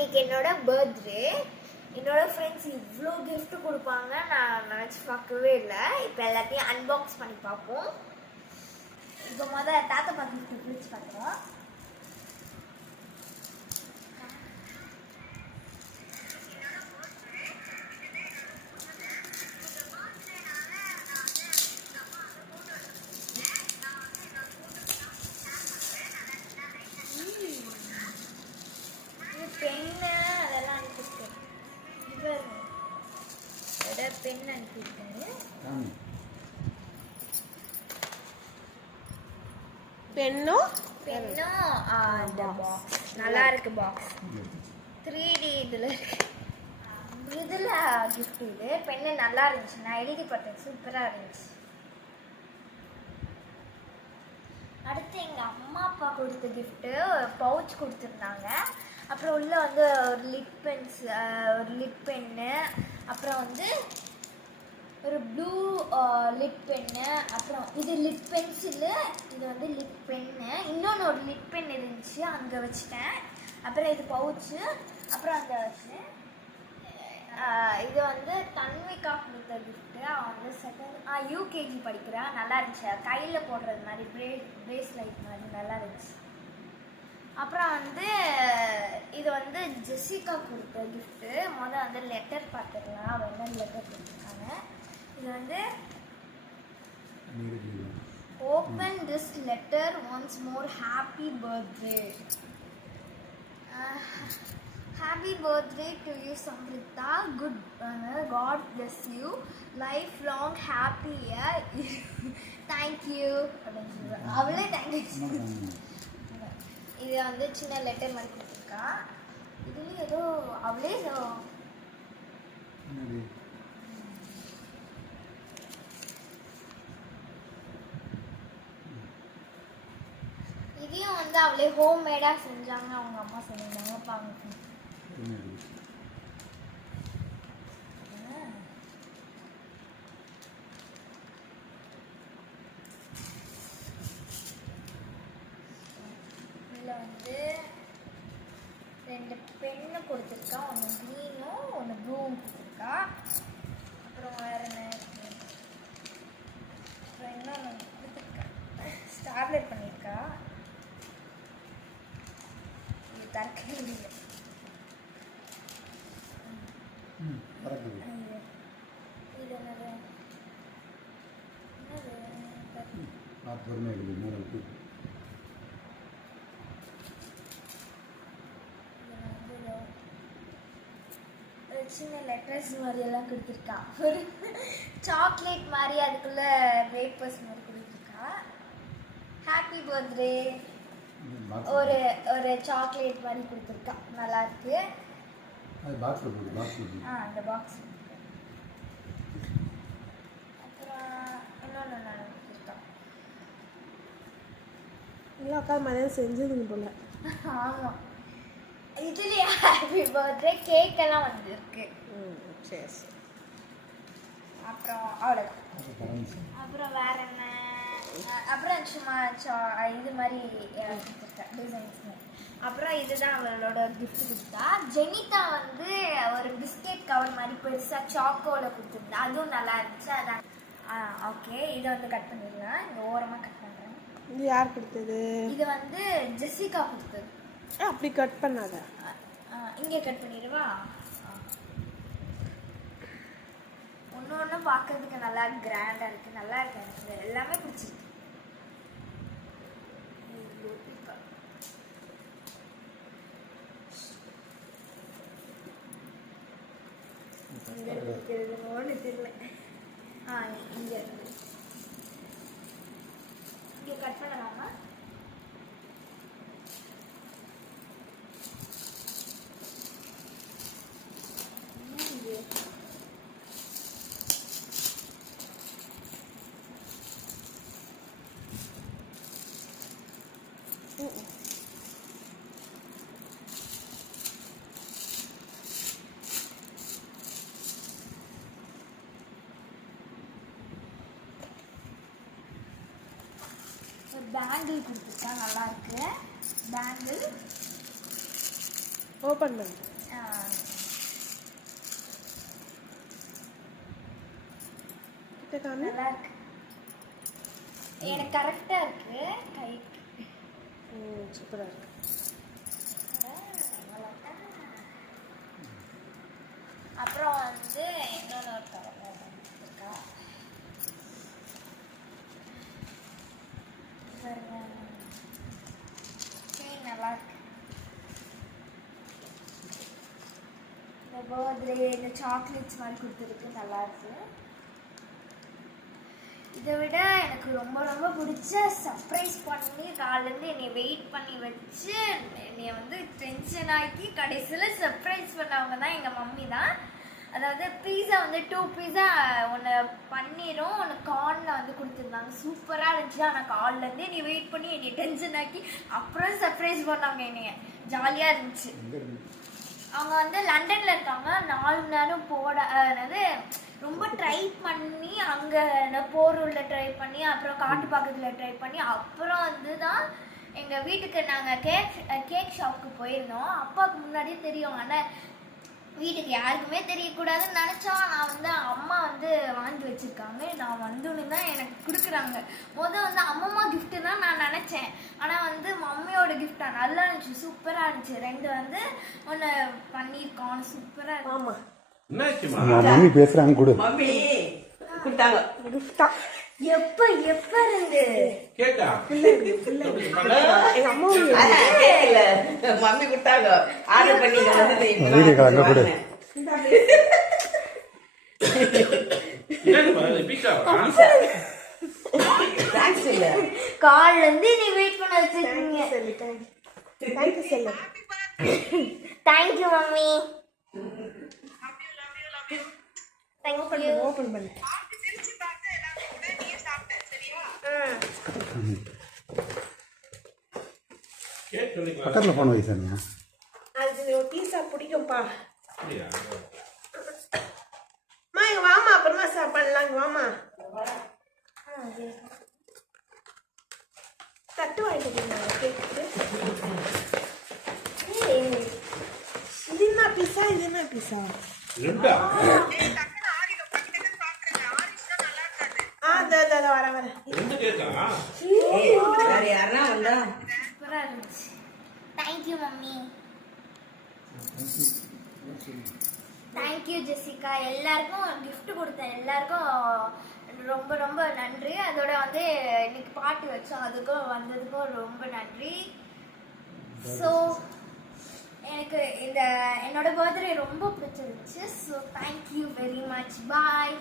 இன்னைக்கு என்னோட பர்த்டே என்னோட ஃப்ரெண்ட்ஸ் இவ்வளோ கிஃப்ட் கொடுப்பாங்க. நான் நினச்சி பார்க்கவே இல்லை. இப்போ எல்லாத்தையும் அன்பாக்ஸ் பண்ணி பார்ப்போம். இப்போ முதல்ல தாத்தா பாட்டி பிரிச்சு பார்க்குறோம் இது பெண்ணு அதெல்லாம் அனுப்பியிருக்கேன் இவர் பெண் அனுப்பியிருக்காரு பெண்ணும் ஆ, இந்த பாக்ஸ் நல்லா இருக்கு பாக்ஸ் த்ரீ டி இதில் இருக்கு. இதில் கிஃப்ட் இது. பெண்ணு நல்லா இருந்துச்சு. நான் எழுதி பார்த்தேன் சூப்பராக இருந்துச்சு. அடுத்து எங்கள் அம்மா அப்பா கொடுத்த கிஃப்ட்டு பவுச் கொடுத்துருந்தாங்க. அப்புறம் உள்ள வந்து ஒரு லிப் பென்ஸ் ஒரு லிப் பென்னு அப்புறம் வந்து ஒரு ப்ளூ லிப் பென்னு அப்புறம் இது லிப் பென்சிலு இது வந்து லிப் பென்னு இன்னொன்று ஒரு லிப் பென் இருந்துச்சு அங்கே வச்சுட்டேன். அப்புறம் இது பவுச்சு அப்புறம் அங்கே வச்சேன் இது வந்து தன்விகா கொடுத்த கிஃப்ட்டு அவன் வந்து செகண்ட் ஆ யூகேஜி படிக்கிறான் நல்லா இருந்துச்சு. கையில் போடுறது மாதிரி பிரே பிரேஸ்லைட் மாதிரி நல்லா இருந்துச்சு. அப்புறம் வந்து இது வந்து ஜெசிகா கொடுத்த கிஃப்ட்டு முதல் வந்து லெட்டர் பார்த்துக்கலாம் அவன் என்ன லெட்டர் கொடுத்துருக்காங்க. இது வந்து open this letter once more happy birthday happy birthday to you Samritha good god bless you life long ஹாப்பியாக தேங்க்யூ அப்படின்னு அவளே தேங்க்யூ இது வந்து சின்ன லெட்டர் மாதிரி கொடுத்துருக்கா. இதுலேயும் ஏதோ அவளே ஏதோ இதையும் வந்து அவளே ஹோம் மேடாக செஞ்சாங்க. அவங்க அம்மா செஞ்சாங்க பாங்க இதில் வந்து ரெண்டு பெண்ணு கொடுத்துருக்கா. ஒன்று க்ரீனும் ஒன்று ப்ளூவும் கொடுத்துருக்கா அப்புறம் வேறு என்ன இருக்கு? அப்புறம் இன்னொன்று கொடுத்துருக்கா ஸ்டாப்லெட் பண்ணியிருக்கா இது தற்கை இல்லை பறக்குது பொறுமையாக இருக்குது சின்ன லெட்டர்ஸ் மாதிரி எல்லாம் கொடுத்துருக்கா ஒரு சாக்லேட் மாதிரி அதுக்குள்ள வேப்பர்ஸ் மாதிரி கொடுத்துருக்கா. ஹாப்பி பர்த்டே ஒரு ஒரு சாக்லேட் மாதிரி கொடுத்துருக்கா. நல்லா இருக்கு. அது பாக்ஸில் போகுது பாக்ஸில் ஆ அந்த பாக்ஸ் எல்லாம் உட்காந்து மதியம் செஞ்சதுங்க போல. ஆமாம் இதுலேயே ஹாப்பி பர்த்டே கேக் எல்லாம் வந்திருக்கு. ம் சரி சரி. அப்புறம் அவ்வளோதான் அப்புறம் வேற என்ன? அப்புறம் சும்மா இது மாதிரி டிசைன்ஸ் அப்புறம் இதுதான் அவளோட கிஃப்ட் கொடுத்தா ஜெனிதா வந்து ஒரு பிஸ்கெட் கவர் மாதிரி பெருசாக சாக்கோவில் கொடுத்துருந்தா. அதுவும் நல்லா இருந்துச்சு. அதான். ஓகே. இதை வந்து கட் பண்ணிடலாம். இந்த ஓரமாக கட் பண்ணுறேன் இது யார் கொடுத்தது? இது வந்து ஜெசிகா கொடுத்தது. ஆ, அப்படி கட் பண்ணாத. இங்கே கட் பண்ணிடுவா? ஒன்று பார்க்கறதுக்கு நல்லா கிராண்டாக இருக்குது நல்லா இருக்கு எனக்கு எல்லாமே பிடிச்சிருக்கு. இங்கே இப்ப. தெரியல. ஆ இங்கே இருக்கு. இங்கே கட் பண்ணலாமா இங்கே ம், ம். ஒரு பேங்கிள் கொடுத்துருக்கா நல்லா இருக்கு பேங்கிள் ஓப்பன் பண்ணு நல்லா இருக்கு எனக்கு கரெக்டா இருக்கு. கைக்கு சூப்பராக இருக்கு அப்புறம் வந்து இன்னொன்று ஒரு கவர் இருக்கா பாருங்க. chain நல்லா இருக்கு இந்த பர்த்டே இந்த சாக்லேட்ஸ் மாதிரி கொடுத்துருக்கு நல்லாயிருக்கு இதை விட எனக்கு ரொம்ப ரொம்ப பிடிச்ச சர்ப்ரைஸ் பண்ணி காலேருந்து என்னை வெயிட் பண்ணி வச்சு என்னை வந்து டென்ஷன் ஆக்கி கடைசியில் சர்ப்ரைஸ் பண்ணவங்க தான் எங்கள் மம்மி தான். அதாவது பீஸா வந்து டூ பீஸா ஒன்று பன்னீரும் ஒன்று கார்னில் வந்து கொடுத்துருந்தாங்க. சூப்பராக இருந்துச்சு. ஆனால் கால்லேருந்தே நீ வெயிட் பண்ணி என்னை டென்ஷன் ஆக்கி அப்புறம் சர்ப்ரைஸ் பண்ணாங்க என்னைய. ஜாலியாக இருந்துச்சு. அவங்க வந்து லண்டன்ல இருக்காங்க. நாலு மணி நேரம் போட அதாவது ரொம்ப ட்ரை பண்ணி அங்கே போரூரில் ட்ரை பண்ணி அப்புறம் காட்டுப்பாக்கத்தில் ட்ரை பண்ணி அப்புறம் வந்து தான் எங்கள் வீட்டுக்கு நாங்கள் கேக் கேக் ஷாப்புக்கு போயிருந்தோம். அப்பாவுக்கு முன்னாடியே தெரியும். ஆனால் வீட்டுக்கு யாருக்குமே தெரியக்கூடாதுன்னு நினச்சோம். நான் வந்து அம்மா வந்து நான் வந்தோன்னு தான் எனக்கு கொடுக்குறாங்க. முதல் வந்து அம்மம்மா gift தான் நான் நினச்சேன். ஆனால் வந்து மம்மியோட gift தான். நல்லா இருந்துச்சு சூப்பராக இருந்துச்சு. ரெண்டு வந்து ஒன்று பண்ணியிருக்கோம். சூப்பராக இருக்கு ஆமாம் மம்மி பேசுகிறாங்க கொடு. மம்மி கொடுத்தாங்க. கிஃப்டா எப்போ எப்போ இருந்து? எங்க அம்மாவும் ஆஹா, கேக்கல. மம்மி கொடுத்தாங்க. ஆர்டர் பண்ணி வீடியோ அங்க கொடு. இல்ல. கால்லேருந்து நீ வெயிட் பண்ண வச்சுருக்கீங்க. தேங்க்யூ சொல்லு தேங்க்யூ மம்மி தேங்க்யூ ஓப்பன் பண்ணு பக்கத்தில் ஃபோன் வை சாமியா அது ஒரு பீஸா பிடிக்கும்ப்பா அப்படியா? அம்மா இங்க வாமா அப்புறமா வாமா தட்டு வாங்கிட்டு இது என்ன பீஸா இது என்ன பீஸா ரெண்டா வர வர ரெண்டு கேக்கா வேற யாருன்னா வந்தா இருந்துச்சு thank you mummy thank you Jessica எல்லாருக்கும் கிஃப்ட் கொடுத்தேன் எல்லாருக்கும் ரொம்ப ரொம்ப நன்றி. அதோட வந்து இன்னைக்கு பாட்டு வச்சோம். அதுக்கும் வந்ததுக்கும் ரொம்ப நன்றி. ஸோ எனக்கு இந்த என்னோட பர்த்டே ரொம்ப பிடிச்சிருந்துச்சு. So thank you very much bye